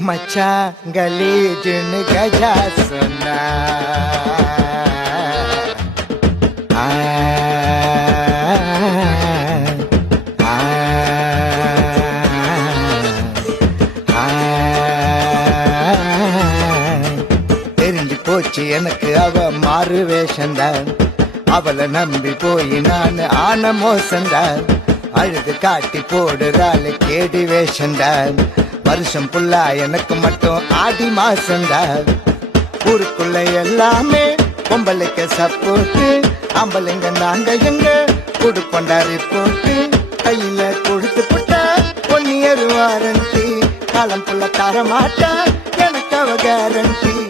மச்சான் கலீஜுன்னு கஜா சொன்னா ஆ, ஆ, ஆ. தெரிஞ்சு போச்சு எனக்கு அவ மாறு வேஷந்தான், அவளை நம்பி போய் நான் ஆன மோசந்தான், அழுது காட்டி போடுறாள் கேடி வேஷந்தான், வருஷம் புல்லா எனக்கு மட்டும் ஆடி மாசந்தான், ஊருக்குள்ள எல்லாமே பொம்பளைக்கு சப்போர்ட்டு, ஆம்பளைங்க நாங்க எங்க கொடுப்பண்டாரி போட்டு, கையில கொடுத்து போட்டா பொன்னியர் வாரண்டி, காலம் புள்ள தர மாட்டா எனக்கு அவ கேரண்டி.